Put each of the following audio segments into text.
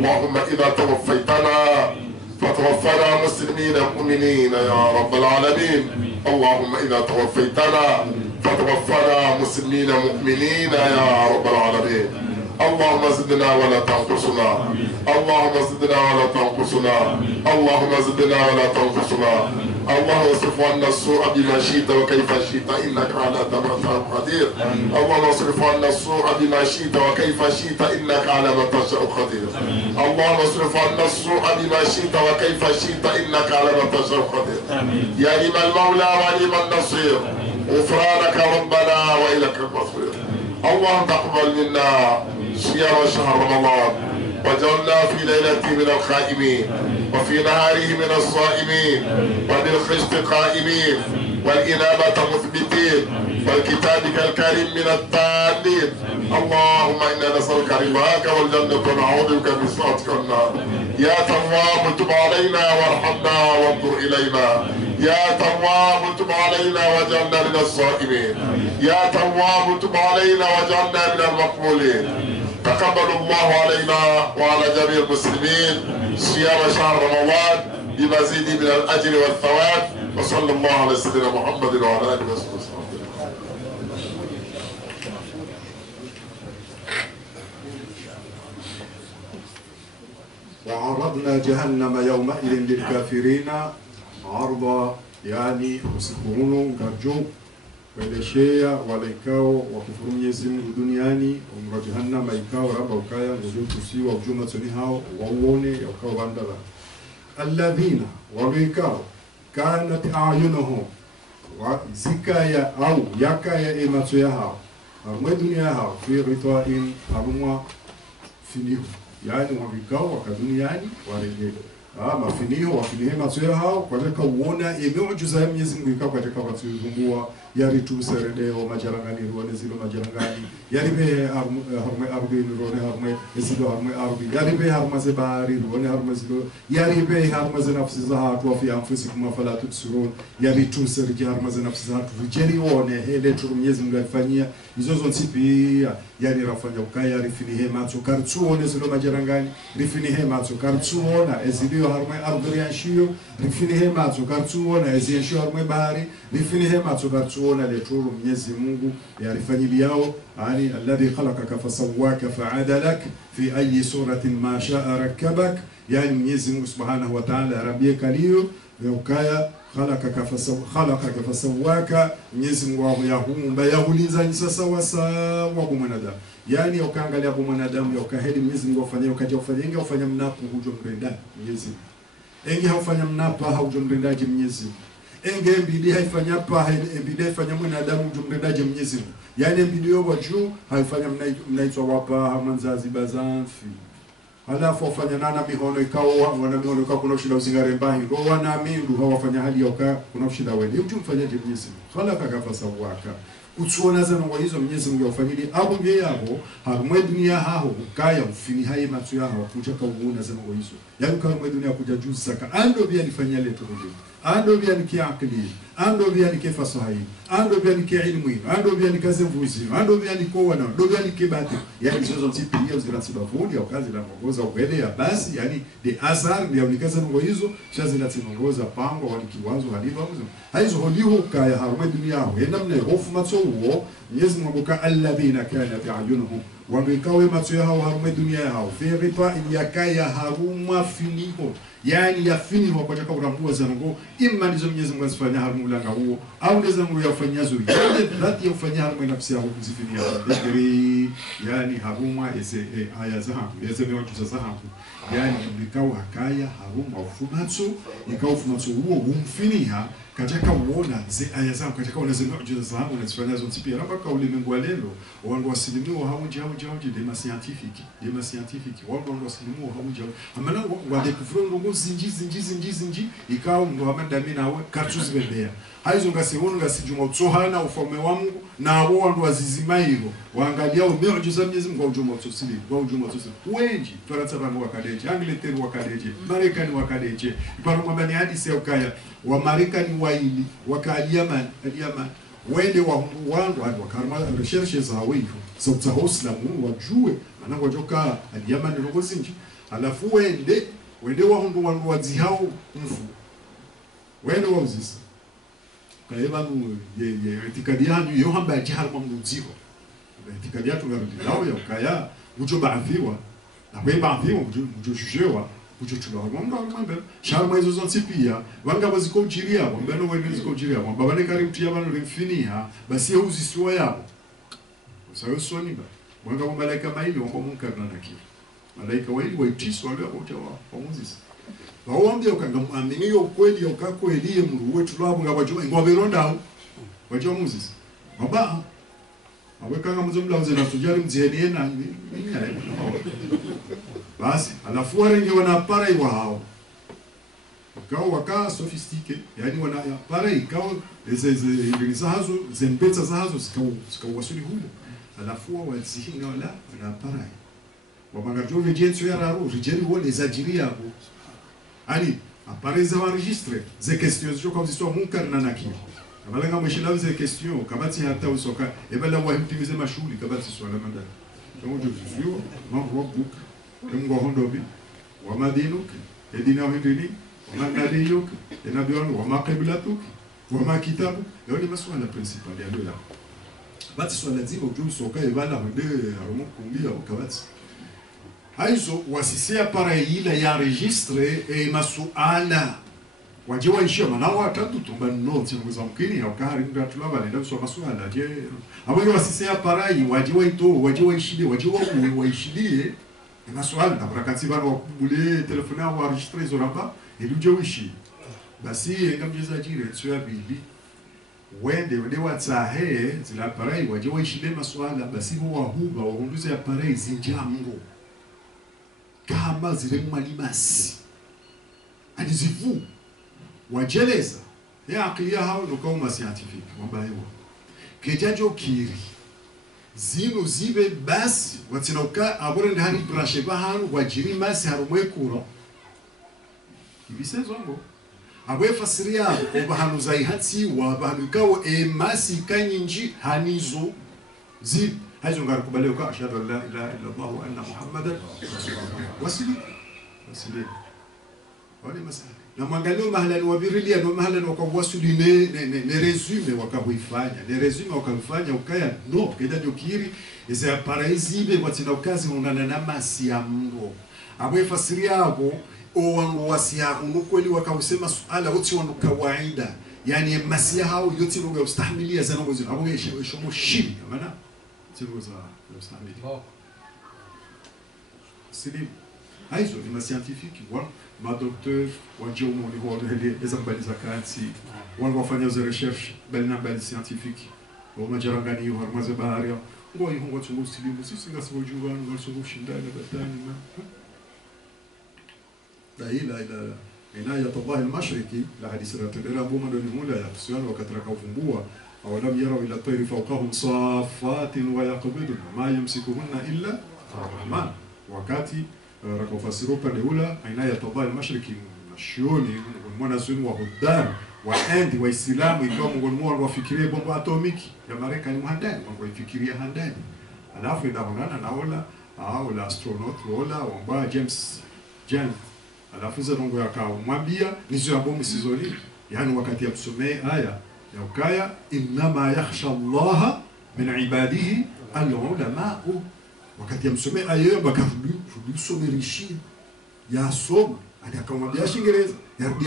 اللهم إذا توفيتنا فتوفنا مسلمين مؤمنين يا رب العالمين. اللهم إذا توفيتنا فتوفنا مسلمين مؤمنين يا رب العالمين. اللهم زدنا ولا تنقصنا، اللهم زدنا ولا تنقصنا، اللهم زدنا ولا تنقصنا. اللهم اصرف عنا السوء بما شئت وكيف شئت انك على تمام قدير. اللهم اصرف عنا السوء بما شئت وكيف شئت انك على ما تشاء قدير. اللهم اصرف عنا السوء بما شئت وكيف شئت انك على ما تشاء قدير. يا لمن المولى ولمن النصير، غفرانك ربنا واليك المصير. اللهم تقبل منا صيام شهر رمضان، وجعلنا في ليلته من الخائمين، وفي نهاره من الصائمين، وبالخشت قائمين، والإنابة مثبتين، والكتابك الكريم من التالين. اللهم إنا نسألك رضاك والجنة ونعوذ بك من سخطك والنار. يا تواب تب علينا وارحمنا وانظر إلينا. يا تواب تب علينا واجعلنا من الصائمين. يا تواب تب علينا واجعلنا من المقبولين. تقبل الله علينا وعلى جميع المسلمين صيام شهر رمضان بمزيد من الأجر والثواب. وصلى الله على سيدنا محمد وعلى آله وصحبه. وعرضنا جهنم يومئذ للكافرين عرضا، يعني usiku ngaju kuelekea wale ikao wa kufuru Mwenyezi Mungu duniani, umra jahannama ikao raba ukaya ngujo kusiwa ujuma tsoni hao wauone yakao bandala alladhina walikao kanat a'yunuhum wa zikaya au yakaya imatsu ya hao armwe dunia hao fi rita'in armwa finihu, yani walikao wakaduniani warejea mafiniho wafinihe matsuya hao kwa jaka uona miujiza ya Mwenyezi Mungu ikao kwa jaka watuzungua yari tuserendeo majarangani ruone zilo majarangani yari be harme arbi ruone harme zilo harme arbi yari be harme zebari ruone harme zilo yari be harme zinafsi za hatu wa fi anfusikum fala tubsirun yari tuserji harme zinafsi za hatu rijeri one hele tu Mwenyezi Mungu alifanyia hizo zote pia yari rafanya ukaya rifinihe matsu kartuone zilo majarangani rifinihe matsu kartuona ezilo harme arbi yanshiyo rifinihe matsu kartuona ezienshiyo harme bahari rifinihe matsu kartuona leturu Mwenyezi Mungu yarifanyili yao ani alladhi khalaqaka fasawwaka fa'adalak fi ayi suratin ma sha'a rakkabak, yani Mwenyezi Mungu subhanahu wa ta'ala arabie kalio ukaya khalaqaka fasawwaka, Mwenyezi Mungu wao yahuumba yahuliza sawa sawa kwa mwanadamu, yani ukaangalia kwa mwanadamu ukahedi Mwenyezi Mungu afanyie ukaja ufanyenge ufanya mnapo hujo mrenda Mwenyezi Mungu haufanya mnapa haujo mrendaji Mwenyezi Mungu enge mbidi haifanya pa mbidi haifanya mwanadamu jumrendaje Mwenyezi Mungu, yani mbidi yo wajuu haifanya mnaitwa wapa hamanzazi bazanfi halafu wafanya nana mihono ikao wana mihono ikao kuna shida uzingare mbahi ro wana mindu hawafanya hali yoka kuna shida wewe mtu mfanyaje Mwenyezi Mungu khalaka kafasawaka utuona zana wa hizo Mwenyezi Mungu yafanyili abo nge yabo harumwe dunia hao ukaya ufini haye matu yao kuja kauna zana wa hizo yani karumwe dunia kuja juu saka ando bia nifanyia leto ndio ando bia nikiakili ando bia nikifasahi ando bia nikiilmu ando bia nikazemvuzi ando bia nikowana ando bia nikibati yani hizo zote pia uziratiba fundi au kazi la mongoza ubele ya basi yani de azar ndio nikaza ngo hizo shazi la tinongoza pango walikiwazo hadiva hizo holiho kaya harumwe dunia hao namna hofu matso huo Mwenyezi Mungu ka alladhina kana bi'ayunhum wa bikawe matso yao harumwe dunia hao fi rifa yakaya haruma finiho, yani yafiniho kwa jaka urambua zango imma ndizo Mwenyezi Mungu asifanya harumu langa huo au ndizo Mungu yafanya zuri yani dhati yafanya harumu nafsi yao kuzifinia dhikri yani haruma ese aya zahabu ese mewacho zahabu yani bikawa hakaya haruma ufumatso ikawa ufumatso huo umfiniha katika uona ze aya zao katika uona ze miujiza zao na zifanya zote pia mpaka ulimwengu leo wangu wasilimiwa hauje dema scientifique wangu wasilimiwa hauje amana wade kufuru ngo zinji ikawa Muhammad Amin awe kartuzi bebea haizo ngasihono ngasijuma utsohana ufalme wa Mungu na wao wandu wazizimairo waangalia miujiza Mwenyezi Mungu ujuma utsosili wa ujuma utsosili wengi Faransa bangu wakadeje Angleterre wakadeje Marekani wakadeje iparo mabani hadi ya ukaya wa Marekani waili wakaaliaman wende wa wandu wakarma recherche za wifu sauta hosla Mungu wajue maana wajoka aliaman rogozinji alafu wende wahundu wandu wadzihao mfu wende wauzisa kaeba nu ye itikadi yanyu yo hamba jihar mamnuziho itikadi yatu ngarudilao ya ukaya ujo baadhiwa na kwa baadhiwa ujo jujewa ujo chula mambo mambo sharma hizo zote pia wanga baziko jiria wambano wende ziko jiria wambabane kari mtia bano rimfinia basi uzisiwa yao usayo soni ba wanga malaika maili wamba munkar na nakiri malaika waili waitiso wale wote wa Moses waambia ukangamwamini yo kweli ukakweli mru wetu lwabo ngabajuma ngoberonda wajua Moses baba awekanga mzumla uzena tujari mzihenie na basi alafu warenge wanapara iwa hao ukao waka sofistike yani wanapara ikao ingiliza hazo zembetsa za hazo zikao wasuli humo alafu wazihinga wala wanapara wabangajua vejenso ya raro rijeri wole zajiri yabo ali aparece un registre ze questions jo comme histoire munkar na nakir abalenga mwishila ze questions kabati hata usoka ebala wa optimiser mashuli kabati swala manda donc je suis mon book ngo hondobi wa madinuk edina hindini wa nadiyuk enabion wa maqiblatuk wa ma kitabuk yoni maswala principal ya dola bati swala zimo jo soka ebala hande aromo kumbia kabati haizo wasisia para ila ya registre masuala wajiwa ishia manao watatu tumba noti nguza mkini au kahari ngatula bale ndio so masuala je abo wasisia para wajiwa ito wajiwa ishide wajiwa waishidie masuala na prakati bano kubule telefona wa registre zoramba eluje wishi basi ngamjeza jire sio abili wende watsahe zila para wajiwa ishide masuala basi huwa huba waunduze para zinjamgo kama zile mwalimasi adizivu wajeleza ya aklia hao lokoma scientifique wambayewa kejajo kiri zino zibe basi watinoka abore ndani branche bahanu wajiri masi harumwe kuro ibisezo ngo abwe fasiria ko bahanu zai hatsi wa bahanu kawo masi kanyinji hanizo zib hazo ngarukubaleo ka ashhadu an la ilaha illa allah wa anna muhammadan rasulullah wasili wale masala na mwangalio mahalani wabirilia no mahalani wakawasuli ne resume wakahuifanya ne resume wakafanya ukaya no kedajo kiri ese paraizibe watina ukazi unana na masi ya mro abwe fasiria hapo o wangu wasia unukweli wakausema suala wote wangu kawaida yani masi hao yote lugha ustahimilia zanongo zina abwe shomo shiri maana tiroza ustahimili sidim aizo ni ma scientifique wa ma docteur wajio moni wale ezambali zakansi wale wafanya za recherche bali scientifique wa majarangani yo harmaze baharia ngo yihongo tungu silimu sisi ngasibojua ngo sungu shindana batani ma ila inayat Allah al-mashriqi la hadith ratadira boma ndo ni mula ya tusiyana wakatraka ufumbua awalam yaraw ila tayri fawqahum safatin wa yaqbidun ma yumsikuhunna illa ar-rahman wakati rakofasiru pande ula inayat Allah al-mashriqi mashoni mwana zuni wa hudan wa endi wa islamu ikawa mgonmwa wafikirie bomba atomiki ya Marekani muhandani wangoifikiria handani alafu ndaonana naola au la astronaut wala wamba James alafu za rongo yakamwambia nizo ya bomu sizoni yani wakati ya msomee aya ya ukaya inma yakhsha Allah min ibadihi al-ulama wakati ya msomee aya hiyo bakafudu somerishia ya soma akamwambia Kiingereza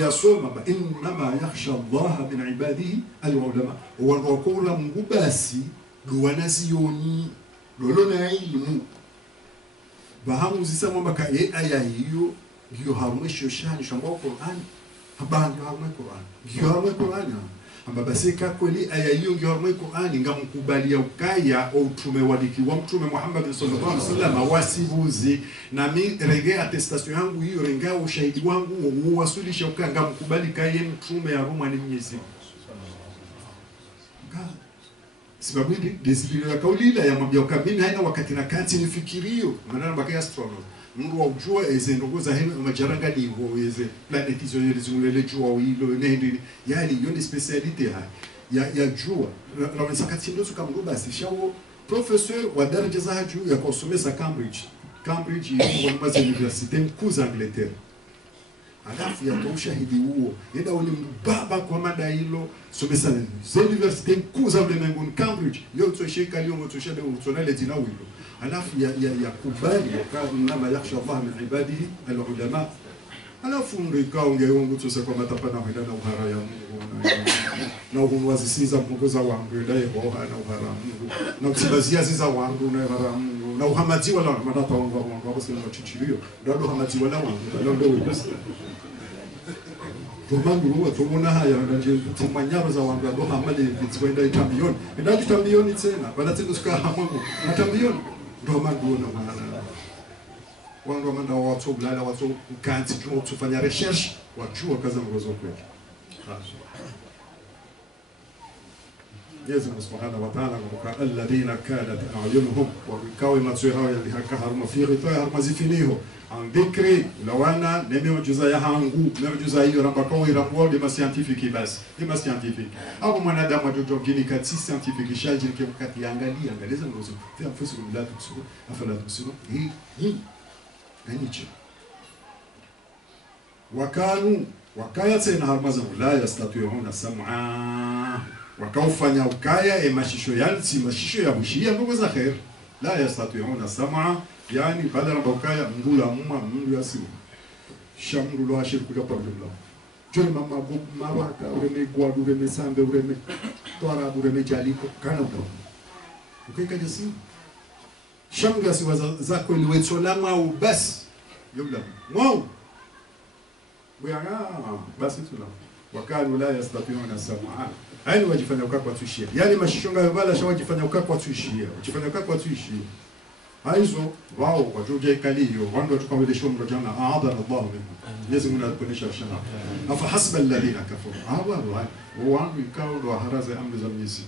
ya soma inma yakhsha Allah min ibadihi al-ulama wanakula Mungu basi duwanazioni lolona ilmu bahamu zisema mpaka aya hiyo ngiyo harumwe shoshani shamba Qur'an abangu harumwe Qur'an ngiyo harumwe Qur'an amba basika kweli aya hiyo ngiyo harumwe Qur'an ngamkubalia ukaya utume wadikiwa mtume Muhammad sallallahu alaihi wasallam wasibuzi na mimi rege attestation yangu hiyo renga ushahidi wangu uwasulisha ukaya ngamkubali kaye mtume ya Roma ni Mwenyezi sababu desibilo ya kaulila ya mwambia ukamini haina wakati na kati nifikirio maana mbaka astronaut mungu wa ujua eze ndogoza hema majaranga ni ho eze planeti zo yelizungulele jua hilo nende yani yoni speciality ya jua na msakati ndo kama basi shawo professor wa daraja za juu ya kusomesa Cambridge Cambridge iko kwa university mkuu za Inglaterra. Alafu ya ushahidi huo enda ule mbaba kwa mada hilo somesa university mkuu za ulimwenguni Cambridge leo tushika leo mtushade utonale jina hilo. Alafu ya kubali kama yakhsha Allah min ibadihi al-ulama. Alafu ndikao ungeongo tuse kwa matapana hida na uhara ya Mungu na uhunwazisiza mpunguza wangu ndai roha na uhara Mungu na kutibazia ziza wangu na uhara Mungu na uhamati wala madata wangu kwa sababu chichilio ndio uhamati wala wangu ndio basi Romangu tumona haya ndio tumanyaro za wangu ndio hamali vitwenda itambioni ndio itambioni tena bana tendo suka hamungu natambioni ndio mangu na maana wangu wamanda watu blala watu kanti tufanya research wajua kaza ngozo kwetu. Yesu Subhanahu wa Ta'ala kwa alladhina kanat a'yunuhum wa bikawi matsuha yalihaka harma fi ghitaya harma zifiniho an dhikri lawana nemiujuza ya hangu nemiujuza hiyo rambako irakuwa de scientifique basi de scientifique hapo mwanadamu ajojo gini kati scientifique shaji kati angalia ngozo fi afusu la tusu afala tusu hii Aniche. Wakaya tena harmaza la yastati'una sam'a. Wakaufanya ukaya mashisho yanti mashisho ya bushia ndugu za khair. La yastati'una sam'a yani badala bakaya ndula mumma mundu yasimu. Shamru lo ashirku kwa jumla. Joni mama mawaka ureme gwadu ureme sambe ureme twara ureme jaliko kana ndo. Ukeka jasi Shamga si zako ni wetsolama au basi yumla mwao basi tuna wakati la yastatiuna sam'a yani wajifanya ukakwa tuishia yani mashishonga yobala shawajifanya ukakwa tuishia wajifanya ukakwa tuishia haizo wao wajoje kalio wando tukawelisho mrojana aadana Allah minhu lazima unatuonesha shana afa hasba alladhina kafaru hawa wao ikao wa haraza amri za Mwenyezi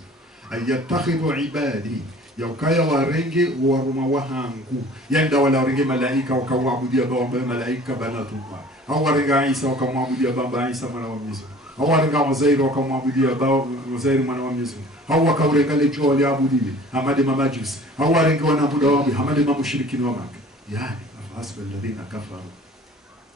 ayattakhidhu ibadi yaukaya warenge waruma wahangu yanda wala warenge malaika wakamwabudia baba malaika banatullah au warenga Isa wakamwabudia baba Isa mwana wa Mwenyezi au warenga Uzair wakamwabudia baba Uzair mwana wa Mwenyezi au wakaurenga lejo waliabudie hamadi mamajus au warenga wanabuda wabi hamadi mamushirikini wa Maka yani afasba alladhina kafaru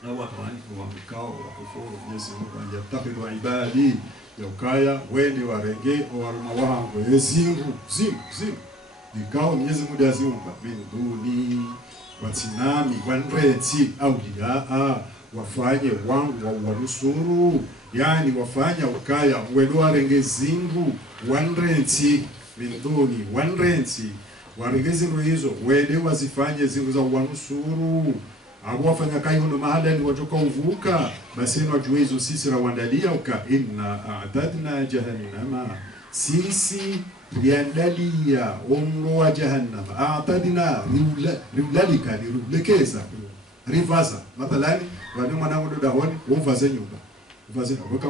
na watawani wa mikao wa kufuru Mwenyezi Mungu yattakhidhu ibadi yaukaya wende warenge waruma wahangu ezingu zim Nikao Mwenyezi Mungu aziumba mbinguni watinami wanreti aulia wafanye wangu wanusuru yani wafanya ukaya wedo arenge zingu wanreti mbinguni wanreti warenge zingu hizo wede wazifanye zingu za wanusuru abo wafanya kai hono mahala ni wajoka uvuka basi ni wajue hizo sisi rawandalia uka inna a'tadna jahannama sisi liandalia umro wa jahannam a'tadna riulalika riulekeza rivaza mathalani wani mwanangu ndo dahoni uvaze nyumba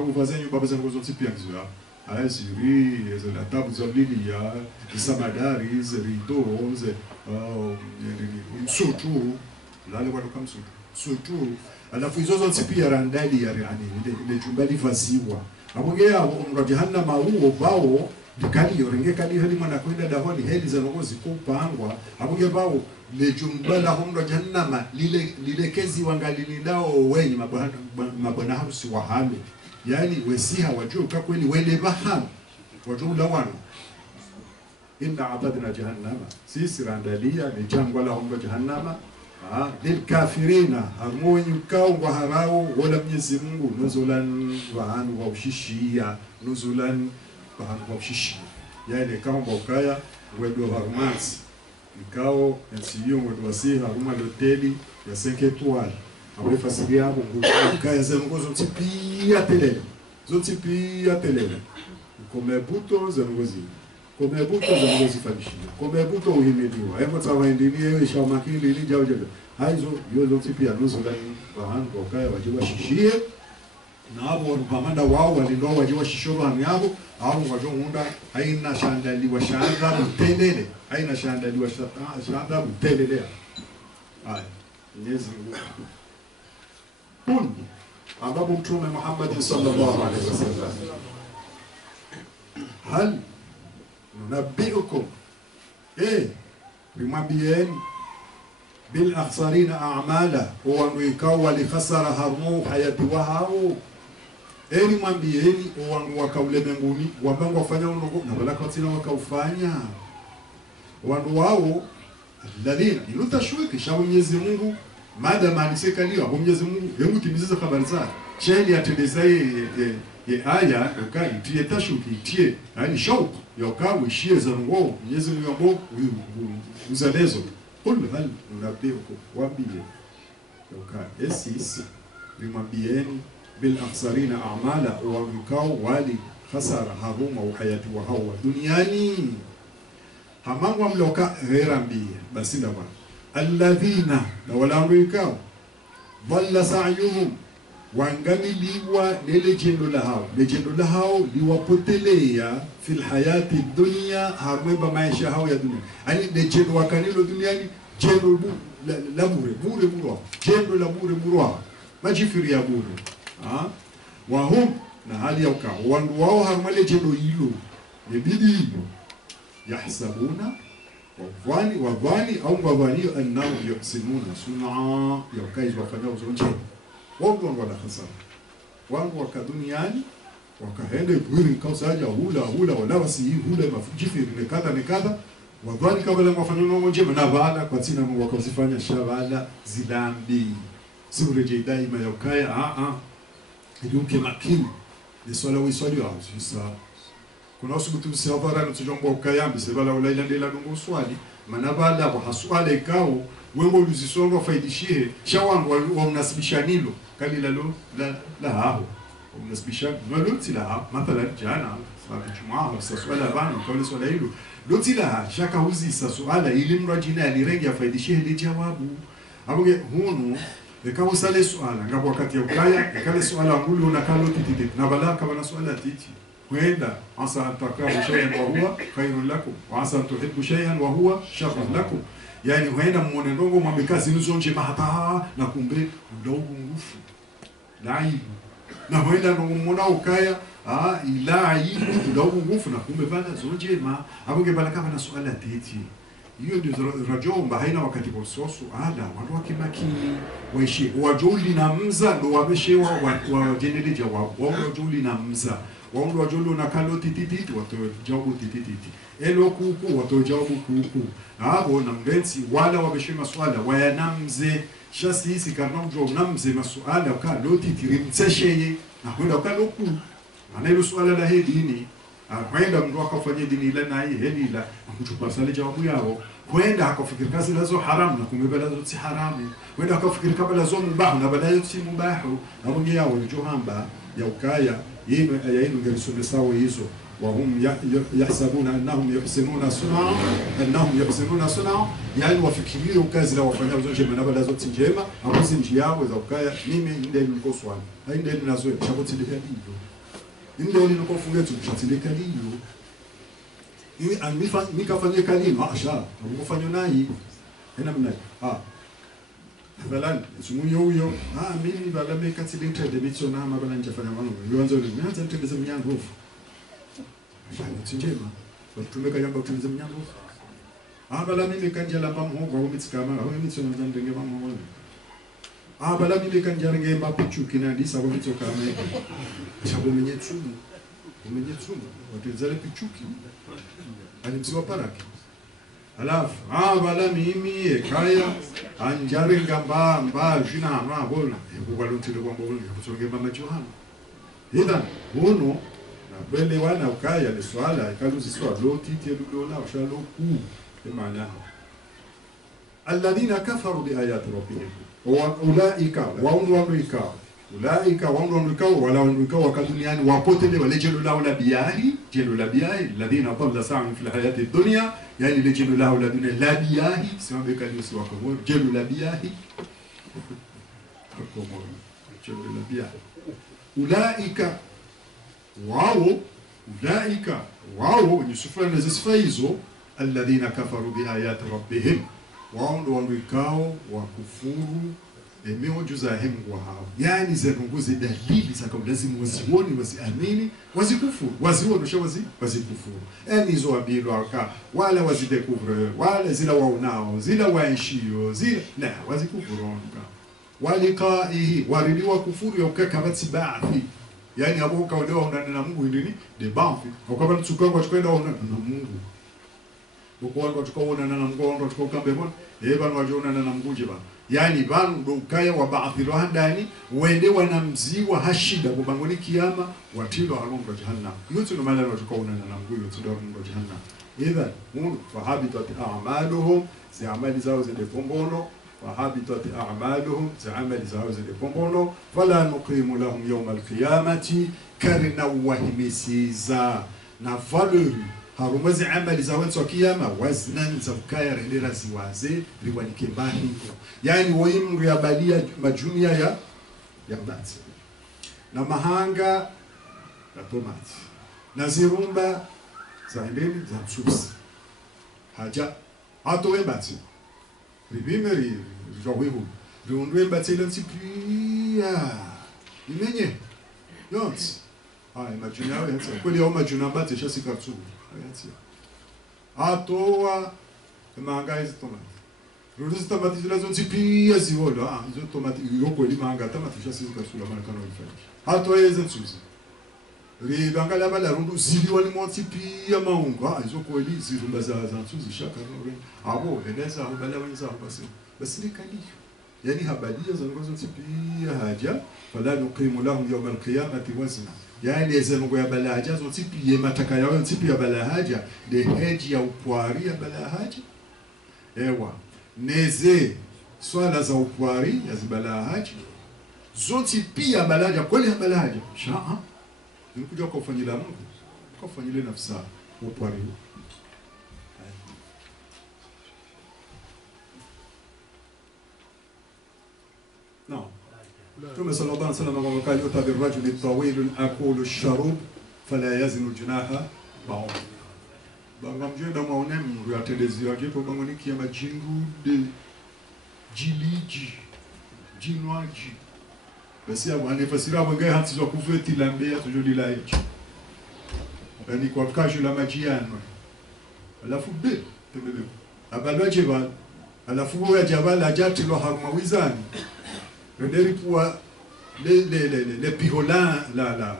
uvaze nyumba baza ngozo tipia ngizo aziri ezela tabu za lilia isamadari zerido ze msutu lale kwa msutu alafu hizo zote pia randali ya yani ile jumba livaziwa abongea umro jahannam huo bao dikali yorenge kali hali mwana kwenda dahoni heli za ngozi kupangwa abonge bao le jumba la umro jahannam lile kezi wangalini nao wenye mabwana harusi wa hame yani wesiha wajua kwa kweli wele bahan wajua lawano inna a'tadna jahannama sisi randalia ni jangwa la umro jahannama lilkafirina harmoni ukao wa harao wala Mwenyezi Mungu nuzulan wa ushishia nuzulan wa ushishia yani kama ukaya wedo harmans ikao nsiyo wedo wasi haruma hoteli ya 5 étoiles abre fasiria hapo ukaya za ngozo tipia telele zotipia telele komebuto za ngozi fabishia komebuto uhimiliwa hebu tawaendelee shamakili ili jao haizo yozo tipia nusu ndani bahango kaya wajiwa shishie na hapo wanapamanda wao walindoa wajiwa shishoro hamiabo au wajomunda haina shandali wa shanda mtelele haina shandali wa shanda mtelele haya Mwenyezi Mungu ambapo Mtume Muhammad sallallahu alaihi wasallam hal nunabbiukum limwambieni bil akhsarina a'mala wandu ikao walikhasara harumu hayati wahao eni mwambieni wandu wakaulemenguni wabangu wafanya unogo na balaka watina wakaufanya wandu wao alladhina ilutashwiki shabu Mwenyezi Mungu madama alisekaliwa Mwenyezi Mungu hebu timiza habari zake shahidi atendeza ye aya ukai tie tashuki tie yani shauku yokawa ishie za ngo Mwenyezi Mungu ambo uzalezo qul hal nunabbiukum wambie yoka esis limwambieni bil akhsarina a'mala wa mikao wali khasara haruma wa hayati wa hawa duniani hamangwa mloka gherambia basi ndawa alladhina na wala mikao dhalla sa'yuhum wangamiliwa lile jendo la hao liwapotelea fil hayati dunya harweba maisha hao ya dunia ani de jendo wakanilo duniani jendo la bure jendo la bure majifiri ya bure wa hum na hali ya ukao wandu wao harmale jendo hilo yabidi hilo yahsabuna wadhani au wadhani annahum yuhsinuna sun'a yakaiz wafanya uzonje wangu wala khasara wangu wakaduniani wakaende kwiri kausaja hula wala wasi hula mafujifiri ni kadha wadhani kabla wafanya ngoje na baada kwa tina Mungu wakazifanya shabala zilambi sibureje daima yakaya iduke makini ni swala wiswali wao sasa kuna usubutu sivara na tujombo kayambi sebala wala ila ndela dungo swali manabala wa haswala ikao wengo luzisongo faidishie shawangu wa mnasibisha nilo kali la hao mnasibisha naloti la mathalan jana sababu swala bana kwa swala hilo loti la shaka huzi swala ili mrajina alirengia faidishie ile jawabu abonge hunu ikawa sale swala ngapo wakati ya ukaya ikale swala ngulu unakalo tititi na balaka bana swala titi kwenda asa atakabu shay'an wa huwa khairun lakum wa asa tuhibbu shay'an wa huwa sharrun lakum yani huenda muone ndongo mwambikazi nizonje mahata na kumbe ndogo ngufu laibu na huenda ndongo muona ukaya ilaibu ndogo ngufu na kumbe bana zonje ma abonge balaka bana swala titi hiyo ndio rajomba haina wakati kwa sosu watu wakimakini waishi wajuli na mza ndo wameshewa wa jeneleja wao wajuli na mza wao wajuli na kalo tititi watu jawabu tititi elo kuku watu jawabu kuku hapo na mbenzi wala wameshe maswala wayanamze shasi hisi kana mjo namze maswala ukalo titirimtsesheye na kwenda ukalo ku ana ile swala la hedini kwenda mtu akafanya dini ile na hii helila kuchukua sala jawabu yao kwenda akafikiri kazi lazo haramu na kumebela zote haramu kwenda akafikiri kabla zo mubah na baadaye si mubah na bungi yao johamba ya ukaya yenu ayinu ngelisome sawa hizo wa hum yahsabuna annahum yuhsinuna sun'a yani wafikirie kazi la wafanya zote na baadaye zote njema hapo njia yao za ukaya mimi ndio niko swali hainde ninazo chakoti ile hiyo ndio nilikofunga tuchatileka lilo ni nikafanya kalima asha ngofanya nayi ena mna balan sumunyo huyo mimi bala mekati linte de mitsona mabala njafanya mano yuanzo nianza nitendeza mnyango hofu njema watumeka yamba kutenza mnyango hofu bala mimi kanjala pamhogo au mitsikama au mitsona ndenge pamhogo bala mimi kanjala ngemba pichuki na ndisa kwa mitsokama chabo mwenyetumu watenzale pichuki alimsiwa paraki alafu bala mimi ekaya anjare ngamba jina na bola kubalutile kwa mbona kusonge mama Johana ida bono na bele wana ukaya ni swala ikaluzi swala loti telulona ushalo ku maana alladhina kafaru bi ayati rabbihim wa ulaika wala wanduikao wakaduniani wapotele wale jelo lao la biyahi alladhina dhalla sa'an fil hayati dunya yani le jelo lao la dunya la biyahi sema beka ndio si wako jelo la biyahi ulaika wao ni sufra na zisifa hizo alladhina kafaru bi ayati rabbihim wao ndio wanduikao wakufuru miujiza hemgwa hao, yani zinunguze dalili za kwa lazima wazione, waziamini, wazikufuru, wazione wazikufuru. Hizo abilo aka wala wazidekuvre, wala zila waunao, zila waishio, zila la wazikufuru onka. Walikaihi wariliwa kufuru yoka kama tibathi, yani abo kaolewa unana na Mungu ndini de bafi, ukaba ntsukwa kwa kwenda unana na Mungu. Boko watu tukaona na Mungu tukakambe bona, bana wajiona na Mungu jeba. Yani banu dokaya wa baathilo handani wende wanamziwa hashida kubangoni kiyama watilo alongo jahannam. Yote no malalo tukaona na Mungu yote ndo alongo jahannam. Idha mun fahabitat a'maluhum, si amali zao zende pombono, fahabitat a'maluhum, si amali zao zende pombono, fala nuqimu lahum yawm al-qiyamati karna wahimisiza na valeur harumazi amali za watu wa kiyama waznan za ukaya rendera ziwaze riwanike bahiko, yani woimru ya balia majunia ya mbati na mahanga ya tomati na zirumba za endeni za msusi haja hato wembati ribimeri rijawehu riundwe mbati ilansi pia imenye yonti majunia ya hata kweli ya majunia mbati shasi kartu atoa manga hizo tomati. Ruduzi tomati zile zote pia ziolo. Hizo tomati yoko ni manga tomati shasi zikasula maana kana ifanye. Atoa hizo nsuzi. Ribanga la bala rundu zili wali moti pia maunga. Hizo kweli zirumba za nsuzi shaka nore. Abo eleza ubala wenza basi ni kali. Yani habadia za ngozo pia haja fala nuqimu lahum yawm al-qiyamati wazna. Yani ezengo ya balahaja zote pia mataka yao zote pia balahaja de heji ya upwari ya balahaja ewa neze swala za upwari ya zibalahaja zote pia balahaja kweli balahaja shaa nikuja kufanyila Mungu kufanyile nafsa upwari no. ثم صلى الله عليه وسلم قال يؤتى بالرجل الطويل الأكول الشروب فلا يزن جناها بعوض. Bangamjenda maonem ya telezia jepo bangoni kiyama jingu de jiliji jinwaji. Basi abane fasira bangai hansi za kufeti lambea tujoli la hichi. Ni kwa kasho la majiano. Alafu be tebebe. Abaloje ba alafu ya jabala ajati lo harmawizani. Renderi pour les piholins la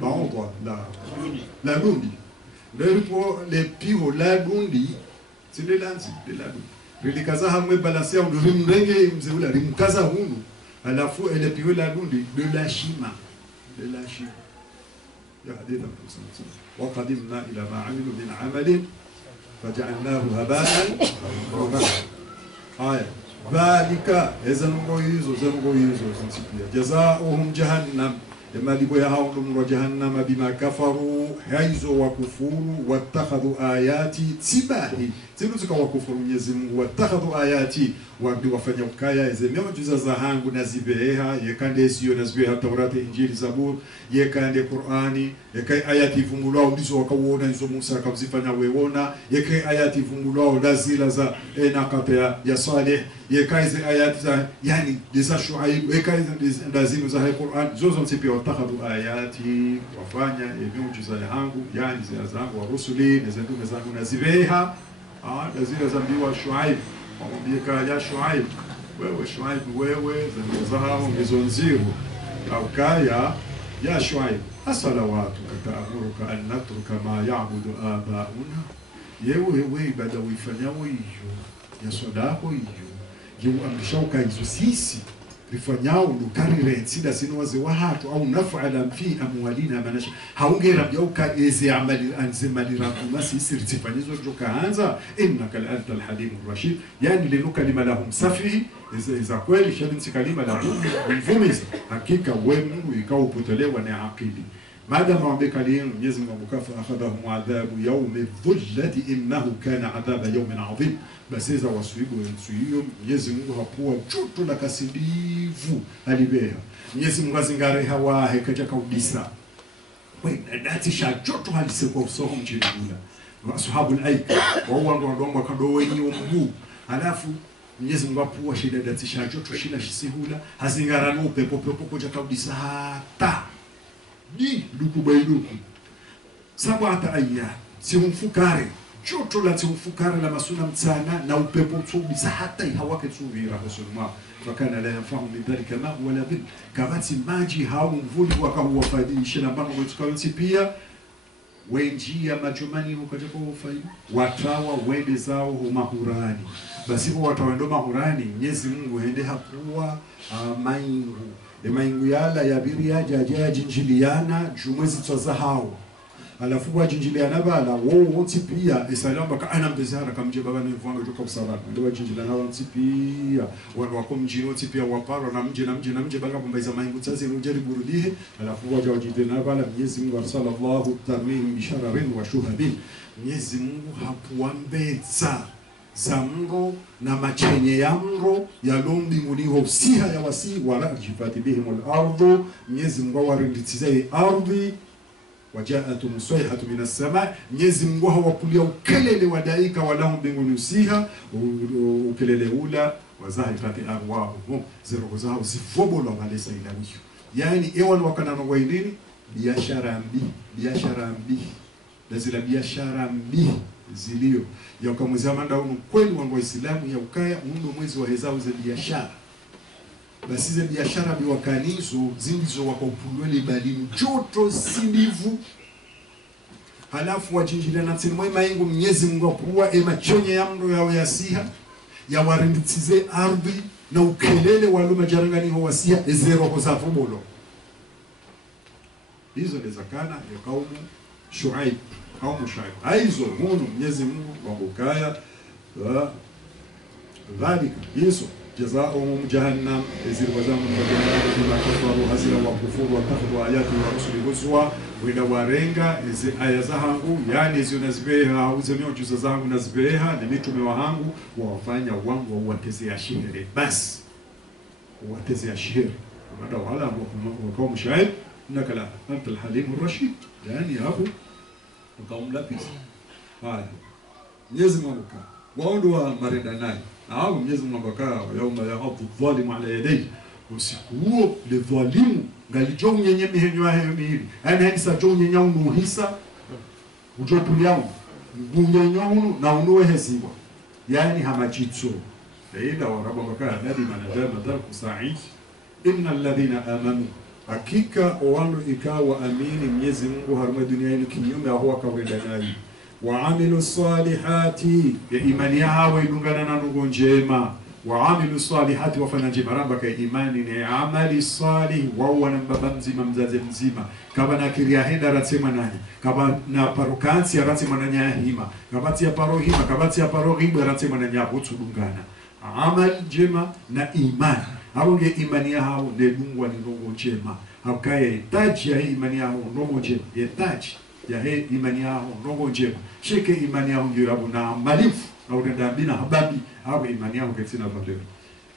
baondwa la lundi. Renderi pour les piholins lundi c'est les lanzi de la lundi. Relikaza hamwe balancer on rimrenge mzeula rimkaza hunu alafu les piholins lundi de la shima ya haditha mtusa wa qadimna ila ma amilu min amalin faj'alnahu haba'an aya ذلك إذن غيزو سنسبيا جزاؤهم جهنم لما لبوا هاولم جهنم بما كفروا هايزو وكفروا واتخذوا آياتي تباهي تنوتك وكفروا يزم واتخذوا آياتي وابدي وفنيا وكايا إذن يوجد زهانgu nazibeha yekande sio nazibeha Taurati Injili Zabur yekande Qur'ani yekai ayati vumulao ndizo wakauona hizo Musa akazifanya wewona yekai ayati vumulao lazila za enakapea ya Saleh yekai ayati za yani za Shuaib yekai ndazinu za Qur'an zozo msipi watakhadhu ayati wafanya miujiza yangu yani zangu wa rusuli ndume zangu nazibeha lazila za mbiwa Shuaib wamwambia ya Shuaib wewe Shuaib wewe zao hizo nziru au kaya ya Shuaib asalawatuka ta'muruka an natruka ma ya'budu aba'una yewe ibada uifanyao hiyo ya sadako hiyo amshauka hizo sisi rifanyao ndukarire sida sinoze wa hatu au naf'ala fi amwalina manasha haungera byauka eze amali anzimali rakuma sisi ritifanyizwa joka anza innaka al halimur rashid yani linuka lima lahum safi iza kweli shadin kalima lahum mvumiza hakika wewe Mungu ikaupotelewa na akili ماذا ما عندك اليوم يزم مكافأة أخذهم عذاب يوم الظلة إنه كان عذاب يوم عظيم بس إذا وسويبوا ينسويهم يزم هبوا جوتو لك سليفو هالبيها يزم غزنغاري هوا هكذا كوديسا وين ناتي شاجوتو هالسكوف صهم جيبولا أصحاب الأيك وهو عندهم كدوين يومبو alafu Mwenyezi Mungu apua shida datisha joto shila shisihula hazingara no pepo koja kabisa hata ni duku baiduku sabata aya si mfukare joto la si mfukare la masuna mtana na upepo kabisa hata hawake tsuvira rasulullah fakana la yafahu min dhalika ma wala bil kabati maji hao mvuli wakahuwafaidisha na bango wetu pia wenjia majumani hukajapo ufai watawa wende zao humahurani basi kwa watawendo mahurani Mwenyezi Mungu hende hakuwa maingu maingu yala ya biria jaja jinjiliana jumwezi twaza hao alafu kwa jinjiliana bala wao wonti pia isalamba ka ana mbezara kamje baba ni vwango toka usarana ndio jinjiliana wonti pia wako mjini wonti pia waparo na mje banga bombaiza maingu tsazi rujeri burudihe alafu kwa jinjiliana bala Mwenyezi Mungu arsalallahu tarmihim bishararin wa shuhabin Mwenyezi Mungu hapuambeza zamro na machenye yamro ya lombi muliho siha ya wasi wala jifati bihimul ardu Mwenyezi Mungu warinditize ardhi wajaatu sayhatu minas sama Mwenyezi Mungu hawakulia ukelele wadaika wala mbinguni usiha ukelele ula wazahifati arwahum zero zao zifobola malesa ilawisho yani ewan wakana no nini biashara mbi lazila biashara mbi zilio ya kamuzama ndaunu kweli wangu Waislamu ya ukaya muundo mwezi wa hezao za biashara basi za biashara biwakanizo zindizo wakopulwele balinu joto sindivu halafu wajinjile na tsinimwe maingu Mwenyezi Mungu apuwa emachonye ya mndo yao ya siha ya warinditize ardhi na ukelele walu majarangani ho wasiha ezero hozafu bolo hizo lezakana ya kaumu Shuaib kaumu Shuaib aizo hunu Mwenyezi Mungu wangukaya dhalika hizo جزاؤهم جهنم يزيد وزام وجنات بما كفروا هزلا وكفور واتخذوا آياتي ورسلي هزوا وإذا warenga aya zangu yani zinazbeha au zinyojuza zangu nazbeha ni mitume wangu wafanya wangu watezea shihiri basi watezea shihiri baada wala wakawa mshaib nakala anta alhalim arrashid yani hapo wakawa mlapis haya Mwenyezi Mungu waondoa marenda naye au Mwenyezi Mungu akaa yauma yaqtu dhalimu ala yadayhi usiku huo le dhalimu ngalijo nyenye mihenyo hayo mihili yani hisa jo nyenye unuhisa ujopuliao nyenyo na unuwe hesiwa yani hamachitso ila waraba makaa nadi manajama darku sa'id innal ladhina amanu hakika wanu ikawa amini Mwenyezi Mungu haruma duniani kinyume huwa kawaida nayo وعملوا الصالحات إيمان يهوى يدعنا نقول جماعة وعملوا الصالحات وفنا جماعة ربك إيمان عمل الصالح وهو نبض مزيما كابنا كرياهين راتسما نهي كابنا باروكانسي راتسما نهيما كابتيا باروهيما كابتيا باروهيما راتسما نهيما بتشدعنا عمل جماعة نا إيمان أونجي إيمان يهوى ندعوا نقول جماعة أو كاي تاج يا إيمان يهوى نقول جماعة يتاج ya he imani yao roho njema shike imani yao ndio abu na malifu au ndambina hababi au imani yao katina valeo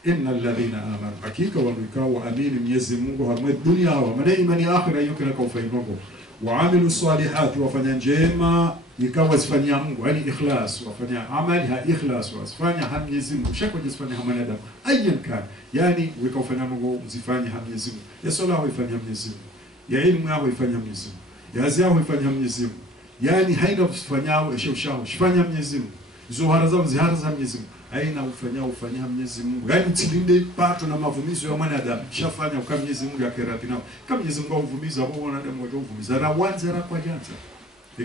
innal ladhina amanu hakika walikao waamini Mwenyezi Mungu harma dunia wa maana imani akhira yukira kwa fainongo wa amilu salihati wafanya njema ikawa zifanyia Mungu yani ikhlas wafanya amali ha ikhlas wasifanya ha Mwenyezi Mungu shako jisifanya ha mwanadamu ayan kan yani wikafanya Mungu zifanya ha Mwenyezi Mungu ya sala wafanya Mwenyezi Mungu ya ilmu yao ifanya Mwenyezi Mungu yazi yao ifanya Mwenyezi Mungu yani haina kufanyao eshaushao shifanya Mwenyezi Mungu zuhara zao zihara za Mwenyezi Mungu haina ufanya Mwenyezi Mungu yani tilinde pato na mavumizo ya mwanadamu shafanya kwa Mwenyezi Mungu akerati nao kama Mwenyezi Mungu uvumiza wao wanadamu wajovumiza ra wanza ra kwa janza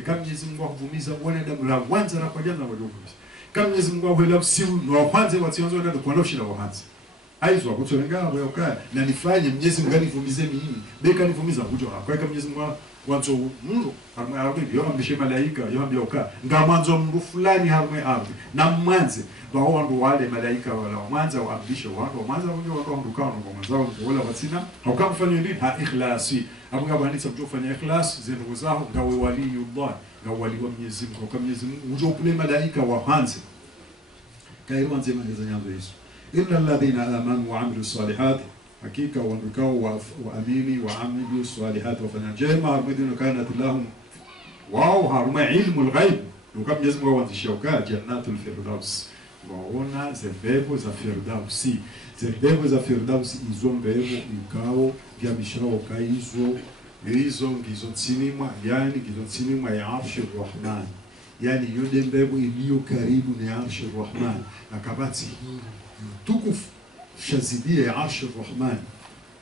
kama Mwenyezi Mungu uvumiza wanadamu ra wanza ra kwa janza wajovumiza kama Mwenyezi Mungu huela simu no kwanza wationzo ndio kwa ndio shida wahanza aizo akutolenga wewe na nifanye Mwenyezi Mungu anivumize mimi beka nivumiza kujo kwa Mwenyezi Mungu wanzo mungu harmwe ardhi yohambishe malaika yohambia uka ngamanzo mungu fulani harmwe ardhi na mwanze wao wandu wale malaika wala mwanza waambishe watu mwanza wao wanduka na mwanzo wala watina haukafanya nini ha ikhlasi abuga bani sabjo fanya ikhlas zenu zao ngawe waliyullah ngawe wali wa Mwenyezi Mungu kwa Mwenyezi Mungu ujopule malaika waanze kairuanze maneza nyanzo hizo innal ladhina amanu wa amilus salihati hakika wanukao waamini waamilu salihat wafanya jema armadina kanat lahum wao haruma ilmu alghaib ukam Mwenyezi Mungu wanzishauka jannatul firdaus waona zembebo za Firdausi. Zembebo za Firdausi izo mbebo ikao vya bishao kaizo hizo ngizo tsinimwa, yani ngizo tsinimwa ya Arshi Rahman, yani yode mbebo iliyo karibu na Arshi Rahman, akabati tukufu shazidia ya Arshi Rahman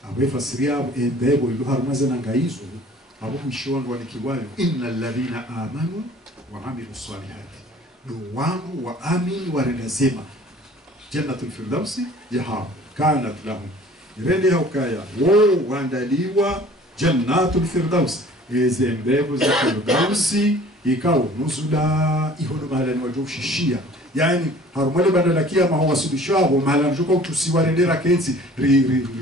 abefasiria mbebo ilo harmaza na ngaizo abo mshoni wanikiwayo innal ladhina amanu wa amilus salihati duwangu wa amin wa renazema jannatul firdausi yaha kanat lahum irende hukaya wo waandaliwa jannatul firdausi ezembebo za firdausi ikao nuzula ihono mahala ni wajoshishia yani harumale badala kiyama ho wasudishwabo mahala njuko tusiwarendera kenzi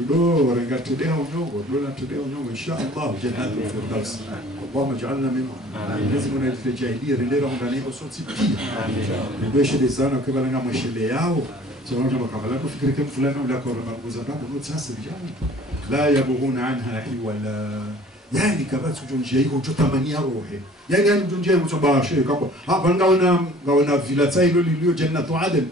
do rengatedea unyogo dola tedea unyogo inshallah jannatul firdaus Allahumma ij'alna minhum lazima tunajitahidi rendera ndani kwa soti pia ndio shida sana kwa bana mashele yao sio kama kabla kufikiri kama fulani wala kwa mabuza babu not sasa vijana la yabughuna anha wala yani kabati ujonjia hiyo utotamania rohe yani ujonjia mtobashe kama hapa ngaona vila tsailo lilio jannatu adn